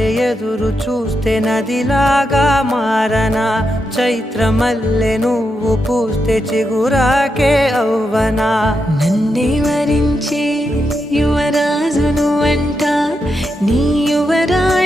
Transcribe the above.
వలె ఎదురు చూస్తే నదిలాగా మారనా, చైత్రమల్లె నువ్వు పూస్తే చిగురాకే అవ్వనా. నన్నే వరించే యువరాజును అంట నీ యువరాజు